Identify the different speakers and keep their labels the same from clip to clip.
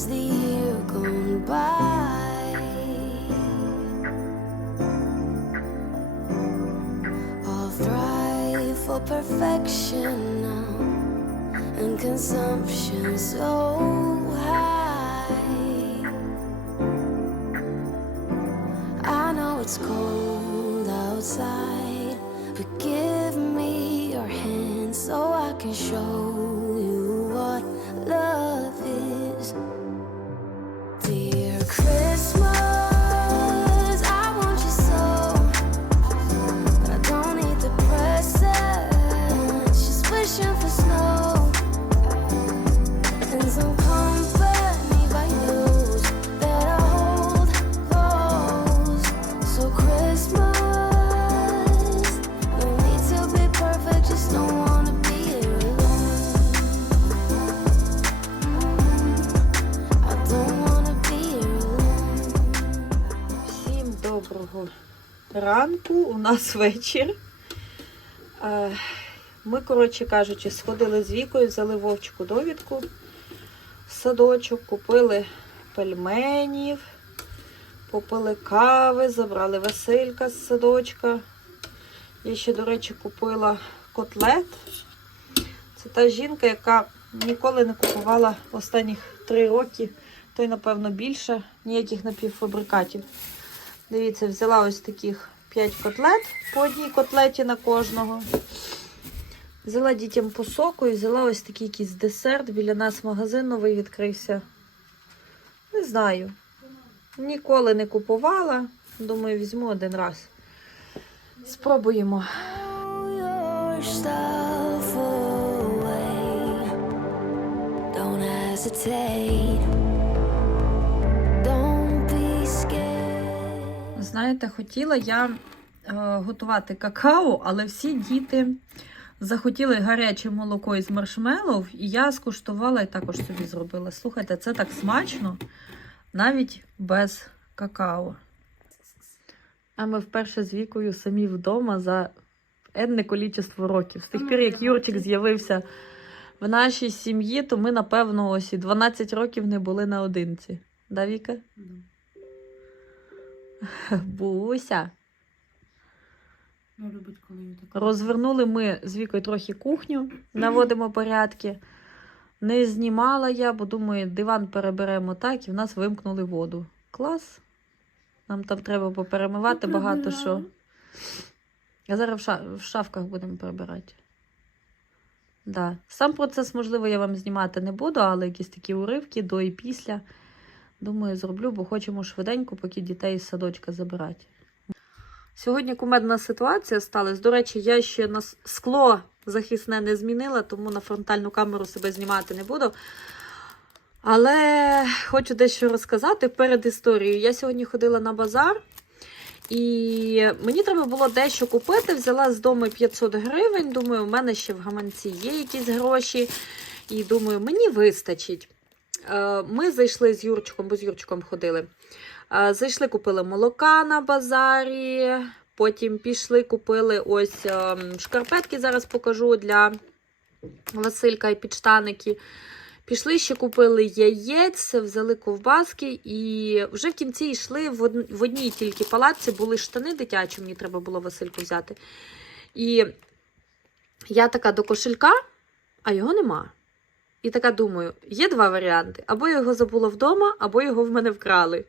Speaker 1: as the year gone by. I'll thrive for perfection now, and consumption so high. I know it's cold outside, but give me your hand so I can show
Speaker 2: ранку. У нас вечір. Е, Ми, коротше кажучи, сходили з вікою, взяли вовчику довідку в садочок, купили пельменів, попили кави, забрали Василька з садочка. Я ще, до речі, купила котлет. Це та жінка, яка ніколи не купувала останніх три роки, то й, напевно, більше ніяких напівфабрикатів. Дивіться, взяла ось таких 5 котлет по одній котлеті на кожного. Взяла дітям по соку і взяла ось такий якийсь десерт. Біля нас магазин новий відкрився. Не знаю. Ніколи не купувала. Думаю, візьму один раз. Спробуємо.
Speaker 1: Don't hesitate.
Speaker 2: Знаєте, хотіла я е, готувати какао, але всі діти захотіли гаряче молоко із маршмеллоу, і я скуштувала і також собі зробила. Слухайте, це так смачно, навіть без какао. А ми вперше з вікою самі вдома за енне количество років. З тих пір, як Юрчик з'явився в нашій сім'ї, то ми, напевно, ось і 12 років не були наодинці. Да, Віка? Буся.
Speaker 3: Ну.
Speaker 2: Розвернули ми з Вікою трохи кухню, наводимо порядки. Не знімала я, бо думаю, диван переберемо так, і в нас вимкнули воду. Клас. Нам там треба поперемивати багато що. А зараз в, ша... в шафках будемо прибирати. Да. Сам процес, можливо, я вам знімати не буду, але якісь такі уривки до і після. Думаю, зроблю, бо хочемо швиденько, поки дітей з садочка забирати. Сьогодні кумедна ситуація сталася. До речі, я ще на скло захисне не змінила, тому на фронтальну камеру себе знімати не буду. Але хочу дещо розказати перед історією. Я сьогодні ходила на базар, і мені треба було дещо купити. Взяла з дому 500 гривень. Думаю, у мене ще в гаманці є якісь гроші. І думаю, мені вистачить. Е, Ми зайшли з Юрчиком, бо з Юрчиком ходили. Е, Зайшли, купили молока на базарі. Потім пішли, купили ось ем, шкарпетки, зараз покажу для Василька і підштаники. Пішли ще купили яєць, взяли ковбаски, і вже в кінці йшли в одній тільки палатці, були штани дитячі, мені треба було Васильку взяти. І я така до кошелька, а його нема. І така думаю, є два варіанти: або я його забула вдома, або його в мене вкрали.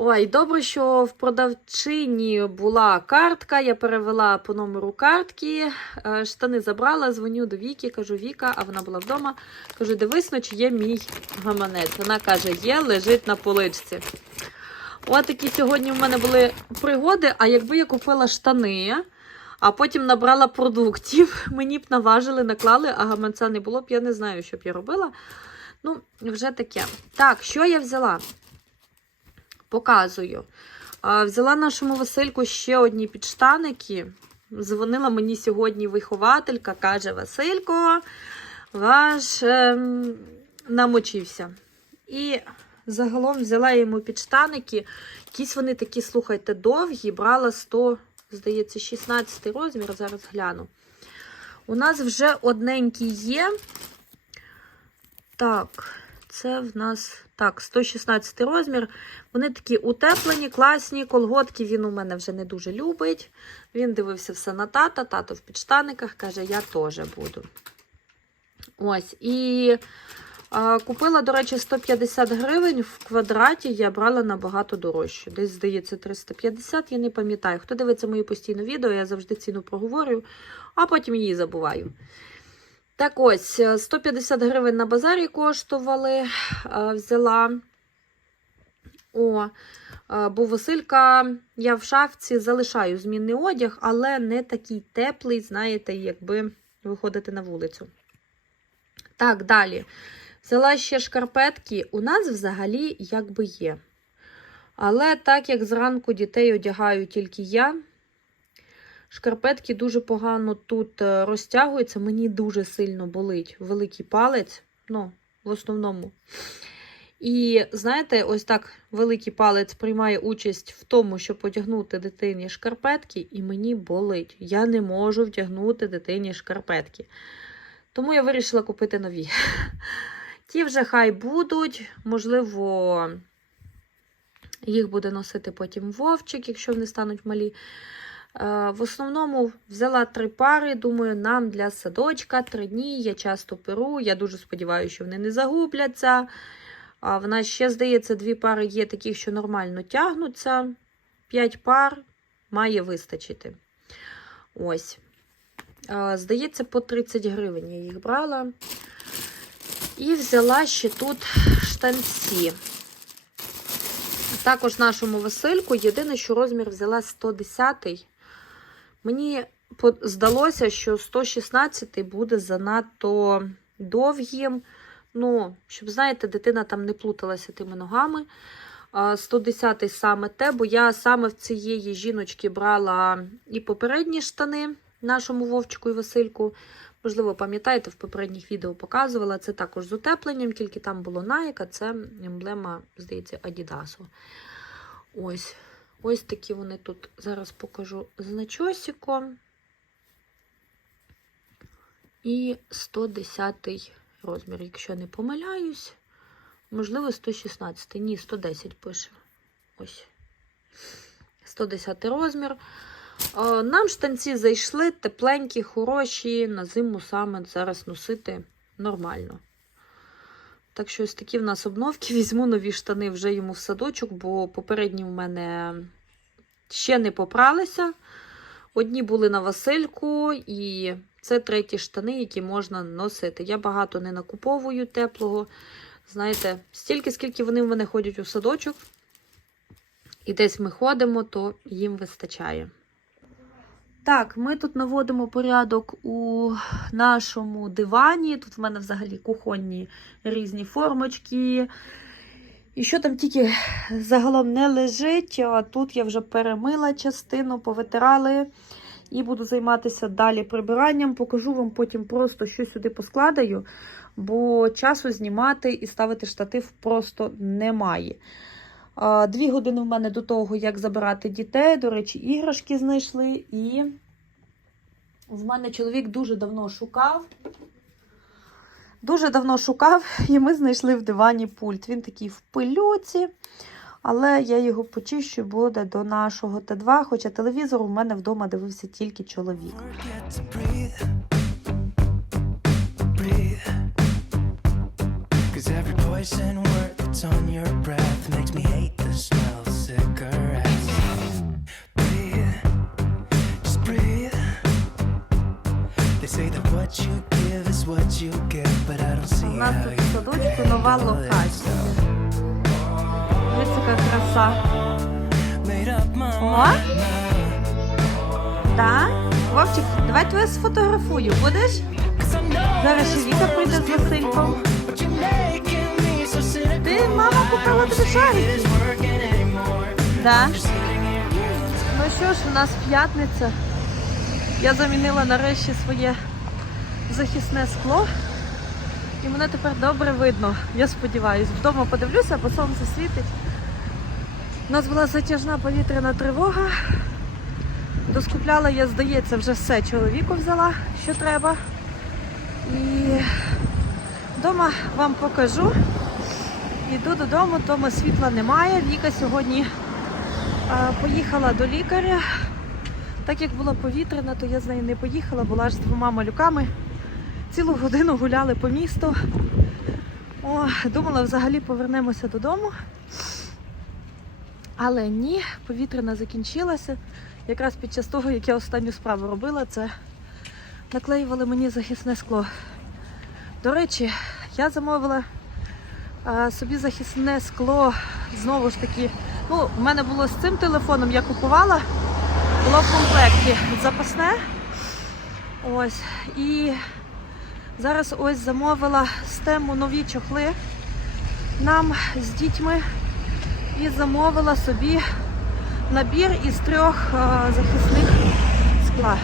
Speaker 2: Ой, добре, що в продавчині була картка, я перевела по номеру картки, е, штани забрала, дзвоню до Віки, кажу, Віка, а вона була вдома. Кажу, дивись, ну, чи є мій гаманець. Вона каже, є, лежить на поличці. От такі сьогодні в мене були пригоди, а якби я купила штани, а потім набрала продуктів, мені б наважили, наклали, а гаманця не було б, я не знаю, що б я робила. Ну, вже таке. Так, що я взяла? Показую. Взяла нашому Васильку ще одні підштаники. Дзвонила мені сьогодні вихователька, каже: Василько, ваш ем, намочився. І загалом взяла йому підштаники. Якісь вони такі, слухайте, довгі, брала 100, здається, 16 розмір, зараз гляну. У нас вже одненький є. Так, це в нас так, 116 розмір. Вони такі утеплені, класні. Колготки він у мене вже не дуже любить. Він дивився все на тата, тато в підштаниках, каже, я теж буду. Ось. І купила, до речі, 150 гривень в квадраті. Я брала набагато дорожче. Десь, здається, 350, я не пам'ятаю. Хто дивиться мої постійно відео, я завжди ціну проговорюю, а потім її забуваю. Так ось, е, 150 гривень на базарі коштували. е, Взяла. О, е, бо Василька, я в шафці залишаю змінний одяг, але не такий теплий, знаєте, якби виходити на вулицю. Так, далі. Взяла ще шкарпетки. У нас взагалі якби є. Але так як зранку дітей одягаю тільки я, шкарпетки дуже погано тут е, розтягуються. Мені дуже сильно болить великий палець. Ну, в основному. І знаєте, ось так великий палець приймає участь в тому, щоб одягнути дитині шкарпетки, і мені болить. Я не можу вдягнути дитині шкарпетки. Тому я вирішила купити нові. Ті вже хай будуть, можливо, їх буде носити потім вовчик, якщо вони стануть малі. Е, В основному взяла три пари. Думаю, нам для садочка три дні. Я часто перу. Я дуже сподіваюся, що вони не загубляться. А в нас ще, здається, дві пари є таких, що нормально тягнуться. П'ять пар має вистачити. Ось. Е, Здається, по 30 гривень я їх брала. І взяла ще тут штанці. Також нашому Васильку. Єдине, що розмір взяла 110. Мені здалося, що 116 буде занадто довгим. Ну, щоб, знаєте, дитина там не плуталася тими ногами. А 110 саме те, бо я саме в цієї жіночки брала і попередні штани нашому Вовчику і Васильку. Можливо, пам'ятаєте, в попередніх відео показувала. Це також з утепленням, тільки там було Nike, це емблема, здається, Адідасу. Ось. Ось такі вони тут. Зараз покажу з начосиком. І 110 розмір, якщо не помиляюсь. Можливо, 116. Ні, 110 пише. Ось. 110 розмір. Е, Нам штанці зайшли, тепленькі, хороші, на зиму саме зараз носити нормально. Так що ось такі в нас обновки. Візьму нові штани вже йому в садочок, бо попередні в мене ще не попралися. Одні були на Васильку, і це треті штани, які можна носити. Я багато не накуповую теплого. Знаєте, стільки, скільки вони в мене ходять у садочок, і десь ми ходимо, то їм вистачає. Так, ми тут наводимо порядок у нашому дивані. Тут в мене взагалі кухонні різні формочки. І що там тільки загалом не лежить, а тут я вже перемила частину, повитирали. І буду займатися далі прибиранням. Покажу вам потім просто, що сюди поскладаю, бо часу знімати і ставити штатив просто немає. Дві години в мене до того, як забирати дітей. До речі, іграшки знайшли. І в мене чоловік дуже давно шукав. Дуже давно шукав, і ми знайшли в дивані пульт. Він такий в пилюці, але я його почищу, буде до нашого Т2, хоча телевізор у мене вдома дивився тільки чоловік.
Speaker 4: Cause every
Speaker 2: У нас тут в садочку нова локація. Ось така краса.
Speaker 4: Made up my
Speaker 2: О, так. Вовчик, давай тебе сфотографую, будеш?
Speaker 4: 'Cause I know
Speaker 2: Зараз ще Віка прийде з Васильком. Ти, мама, купила тобі шарики. Да. Ну що ж, у нас п'ятниця. Я замінила нарешті своє захисне скло. І мене тепер добре видно. Я сподіваюся. Вдома подивлюся, бо сонце світить. У нас була затяжна повітряна тривога. Доскупляла я, здається, вже все чоловіку взяла, що треба. І вдома вам покажу. Йду додому, тому світла немає. Віка сьогодні поїхала до лікаря. Так як було повітряно, то я з нею не поїхала, була аж з двома малюками. Цілу годину гуляли по місту. О, думала, взагалі повернемося додому. Але ні, повітряна закінчилася. Якраз під час того, як я останню справу робила, це наклеювали мені захисне скло. До речі, я замовила собі захисне скло знову ж таки. Ну, в мене було з цим телефоном, я купувала, було в комплекті запасне. Ось. І зараз ось замовила з тему нові чохли нам з дітьми і замовила собі набір із трьох а, захисних скла.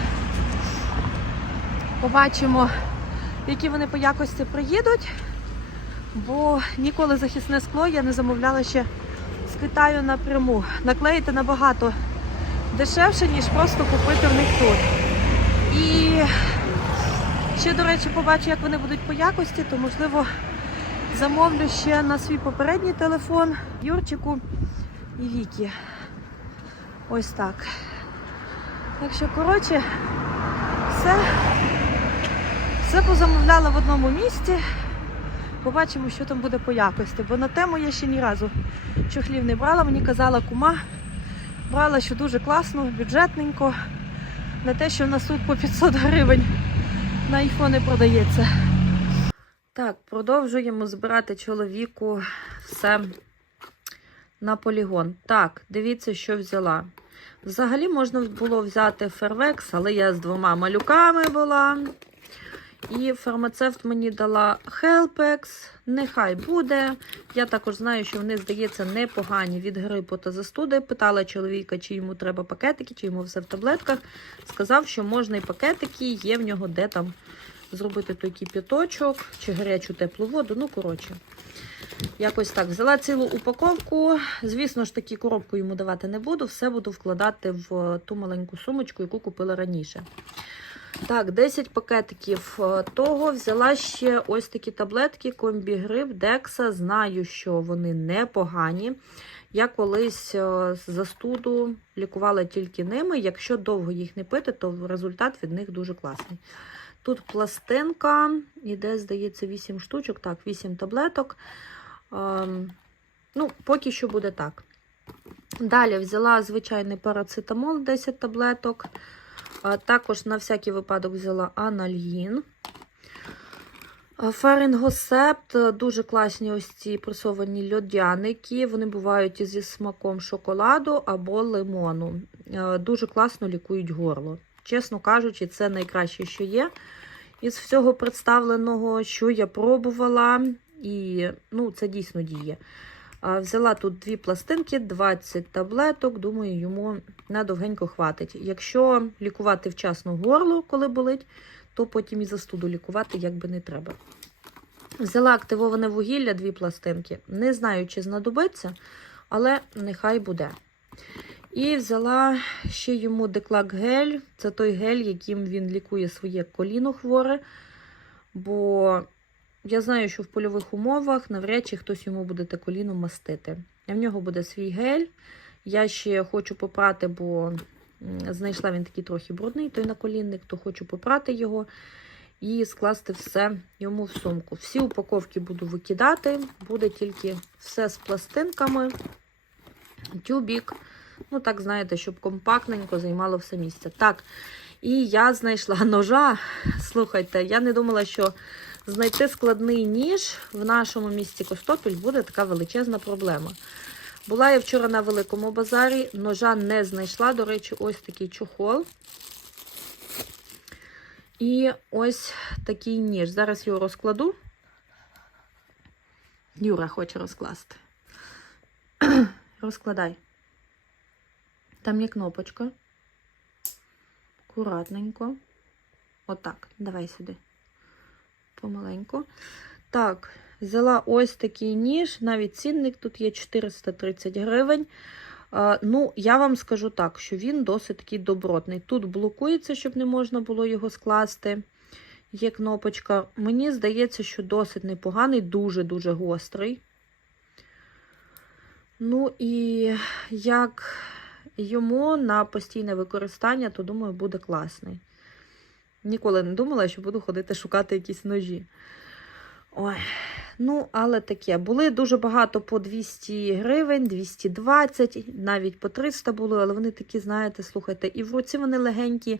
Speaker 2: Побачимо, які вони по якості приїдуть, бо ніколи захисне скло я не замовляла ще з Китаю напряму. Наклеїти набагато дешевше, ніж просто купити в них тут. І ще, до речі, побачу, як вони будуть по якості, то можливо замовлю ще на свій попередній телефон Юрчику і Вікі. Ось так. Так що, коротше, все. Все позамовляла в одному місці. Побачимо, що там буде по якості. Бо на тему я ще ні разу чохлів не брала. Мені казала кума. Брала, що дуже класно, бюджетненько. Не те, що на суд по 500 гривень на айфони продається. Так, продовжуємо збирати чоловіку все на полігон. Так, дивіться, що взяла. Взагалі можна було взяти фервекс, але я з двома малюками була. І фармацевт мені дала Хелпекс. Нехай буде. Я також знаю, що вони, здається, непогані від грипу та застуди. Питала чоловіка, чи йому треба пакетики, чи йому все в таблетках. Сказав, що можна і пакетики, є в нього де там зробити той кипяточок, чи гарячу теплу воду. Ну, коротше. Якось так. Взяла цілу упаковку. Звісно ж, таки коробку йому давати не буду. Все буду вкладати в ту маленьку сумочку, яку купила раніше. Так, 10 пакетиків е, того. Взяла ще ось такі таблетки комбігрип, Декса. Знаю, що вони непогані. Я колись е, застуду лікувала тільки ними. Якщо довго їх не пити, то результат від них дуже класний. Тут пластинка, іде, здається, 8 штучок, так, 8 таблеток. Ем, ну, поки що буде так. Далі взяла звичайний парацетамол 10 таблеток. Також на всякий випадок взяла анальгін. Фарингосепт, дуже класні ось ці пресовані льодяники. Вони бувають зі смаком шоколаду або лимону. Дуже класно лікують горло. Чесно кажучи, це найкраще, що є. Із всього представленого, що я пробувала, і ну, це дійсно діє. Взяла тут дві пластинки, 20 таблеток. Думаю, йому надовгенько хватить. Якщо лікувати вчасно горло, коли болить, то потім і застуду лікувати як би не треба. Взяла активоване вугілля, дві пластинки. Не знаю, чи знадобиться, але нехай буде. І взяла ще йому деклак гель. Це той гель, яким він лікує своє коліно хворе. Бо я знаю, що в польових умовах навряд чи хтось йому буде те коліно мастити. В нього буде свій гель. Я ще хочу попрати, бо знайшла він такий трохи брудний, той наколінник, то хочу попрати його і скласти все йому в сумку. Всі упаковки буду викидати, буде тільки все з пластинками, тюбік. Ну, так, знаєте, щоб компактненько займало все місце. Так, і я знайшла ножа. Слухайте, я не думала, що знайти складний ніж в нашому місті Костопіль буде така величезна проблема. Була я вчора на великому базарі, ножа не знайшла. До речі, ось такий чохол. І ось такий ніж. Зараз його розкладу. Юра хоче розкласти. Розкладай. Там є кнопочка. Акуратненько. Отак. Давай сюди. Помаленьку. Так, взяла ось такий ніж. Навіть цінник тут є 430 гривень. Ну, я вам скажу так, що він досить такий добротний. Тут блокується, щоб не можна було його скласти. Є кнопочка. Мені здається, що досить непоганий, дуже-дуже гострий. Ну і як йому на постійне використання, то думаю, буде класний. Ніколи не думала, що буду ходити шукати якісь ножі. Ой, ну, але таке. Були дуже багато по 200 гривень, 220, навіть по 300 було, але вони такі, знаєте, слухайте, і в руці вони легенькі,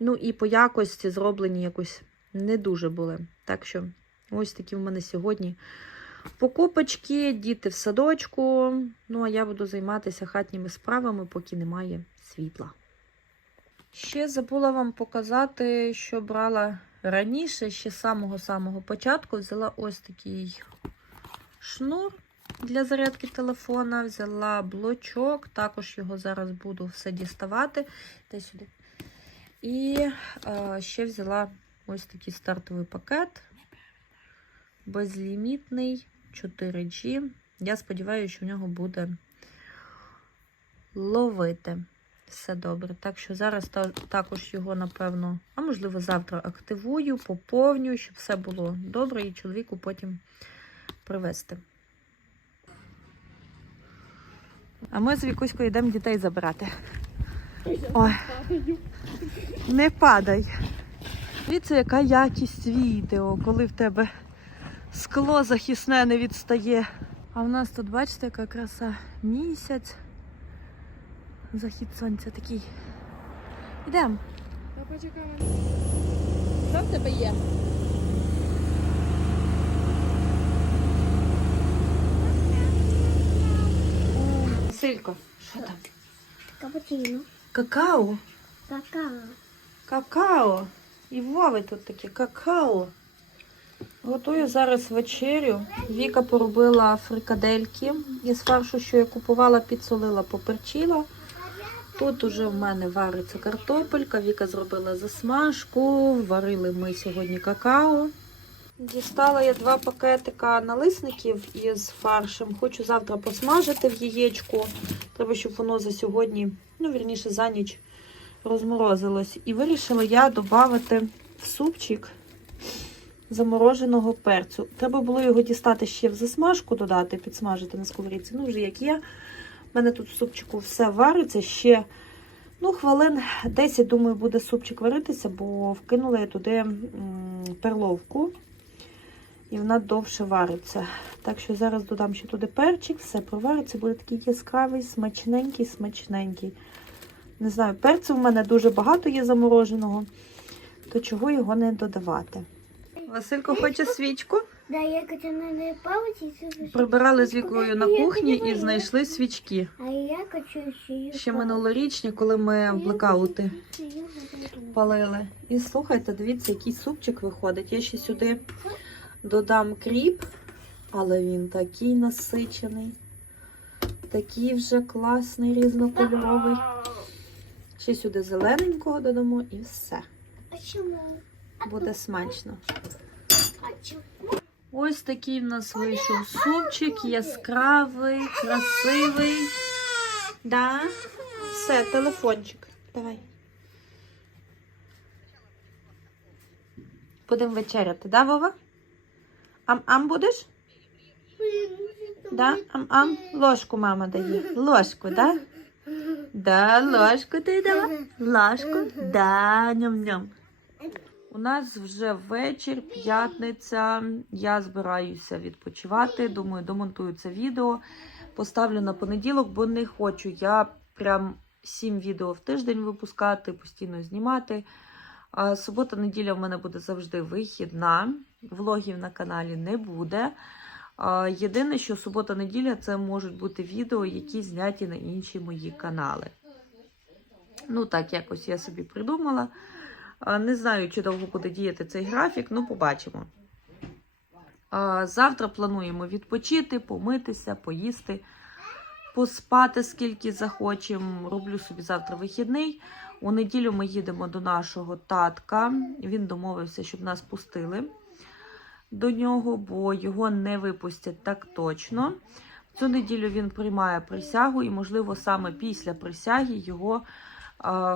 Speaker 2: ну і по якості зроблені якось не дуже були. Так що ось такі в мене сьогодні покупочки, діти в садочку. Ну, а я буду займатися хатніми справами, поки немає світла. Ще забула вам показати, що брала раніше, ще з самого-самого початку. Взяла ось такий шнур для зарядки телефона, взяла блочок, також його зараз буду все діставати. Та сюди. І е, ще взяла ось такий стартовий пакет. Безлімітний 4G. Я сподіваюся, що в нього буде ловити все добре. Так що зараз та- також його, напевно, а можливо, завтра активую, поповню, щоб все було добре, і чоловіку потім привезти. А ми з Вікуською йдемо дітей забирати. Ой, не падай. Дивіться, яка якість відео, коли в тебе скло захисне не відстає. А в нас тут, бачите, яка краса місяць. Захід сонця такий. Йдемо. Що в тебе є? Силько, що там?
Speaker 1: Капучино.
Speaker 2: Какао?
Speaker 1: Какао.
Speaker 2: Какао. І Вови тут таке какао. Готую зараз вечерю. Віка поробила фрикадельки із фаршу, що я купувала, підсолила, поперчила. Тут уже в мене вариться картопелька. Віка зробила засмажку. Варили ми сьогодні какао. Дістала я два пакетика налисників із фаршем. Хочу завтра посмажити в яєчку. Треба, щоб воно за сьогодні, ну, вірніше, за ніч розморозилось. І вирішила я додати в супчик замороженого перцю. Треба було його дістати ще в засмажку, додати, підсмажити на сковорідці. Ну, вже як є. У мене тут в супчику все вариться ще. Ну, хвилин 10, думаю, буде супчик варитися, бо вкинула я туди перловку. І вона довше вариться. Так що зараз додам ще туди перчик, все провариться, буде такий яскравий, смачненький, смачненький. Не знаю, перцю в мене дуже багато є замороженого, то чого його не додавати. Василько хоче свічку.
Speaker 1: Да, я ней плавать
Speaker 2: Прибирали з вікою на кухні і знайшли свічки.
Speaker 1: А я хочу
Speaker 2: Ще минулорічні, коли ми в блекаути палили. І слухайте, дивіться, який супчик виходить. Я ще сюди додам кріп, але він такий насичений, такий вже класний, різнокольоровий. Ще сюди зелененького додамо і все. Буде смачно. Ось такий в нас вийшов супчик, яскравий, красивий. Да? Все, телефончик. Давай. Будемо вечеряти, да, Вова? Ам-ам будеш? Да? Ам-ам. Ложку мама дає. Ложку, да? Да, ложку ти дала? Ложку? Да, ням-ням. У нас вже вечір, п'ятниця. Я збираюся відпочивати. Думаю, домонтую це відео. Поставлю на понеділок, бо не хочу я прям сім відео в тиждень випускати, постійно знімати. А субота-неділя в мене буде завжди вихідна. Влогів на каналі не буде. А, Єдине, що субота-неділя це можуть бути відео, які зняті на інші мої канали. Ну, так, якось я собі придумала. Не знаю, чи довго буде діяти цей графік, ну побачимо. Завтра плануємо відпочити, помитися, поїсти, поспати скільки захочемо. Роблю собі завтра вихідний. У неділю ми їдемо до нашого татка. Він домовився, щоб нас пустили до нього, бо його не випустять так точно. Цю неділю він приймає присягу, і, можливо, саме після присяги його,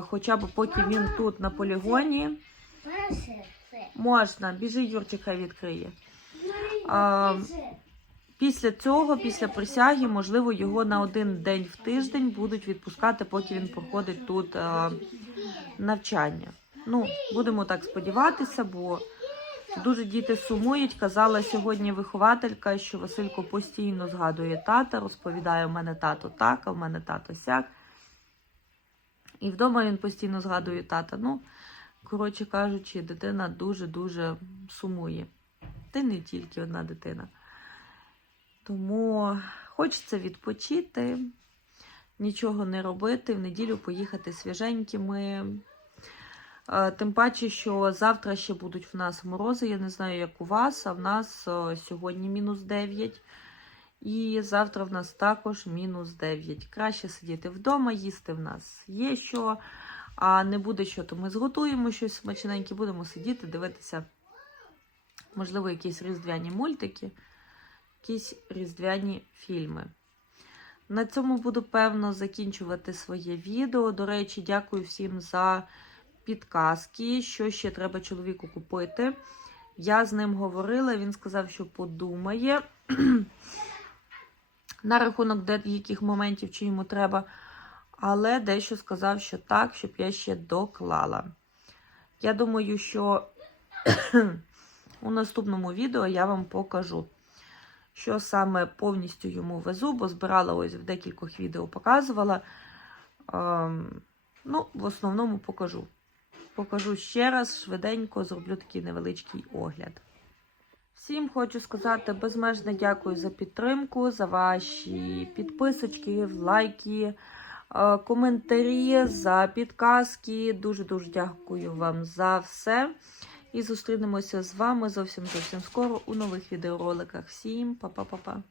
Speaker 2: хоча б поки він тут на полігоні, можна, біжи, Юрчик, хай відкриє. А, Після цього, після присяги, можливо, його на один день в тиждень будуть відпускати, поки він проходить тут е, навчання. Ну, будемо так сподіватися, бо дуже діти сумують. Казала сьогодні вихователька, що Василько постійно згадує тата, розповідає, у мене тато так, а в мене тато сяк. І вдома він постійно згадує тата. Ну, коротше кажучи, дитина дуже-дуже сумує. Ти не тільки одна дитина. Тому хочеться відпочити, нічого не робити, в неділю поїхати свіженькими. Е, Тим паче, що завтра ще будуть в нас морози. Я не знаю, як у вас, а в нас е, сьогодні мінус 9. І завтра в нас також мінус 9. Краще сидіти вдома, їсти в нас є що. А не буде що, то ми зготуємо щось смачненьке, будемо сидіти, дивитися, можливо, якісь різдвяні мультики, якісь різдвяні фільми. На цьому буду, певно, закінчувати своє відео. До речі, дякую всім за підказки, що ще треба чоловіку купити. Я з ним говорила, він сказав, що подумає на рахунок деяких моментів, чи йому треба, але дещо сказав, що так, щоб я ще доклала. Я думаю, що у наступному відео я вам покажу, що саме повністю йому везу, бо збирала ось в декількох відео показувала. Ем, ну, в основному покажу. Покажу ще раз, швиденько зроблю такий невеличкий огляд. Всім хочу сказати безмежне дякую за підтримку, за ваші підписочки, лайки, е, коментарі, за підказки. Дуже-дуже дякую вам за все. І зустрінемося з вами зовсім зовсім скоро у нових відеороликах. Всім па-па-па-па!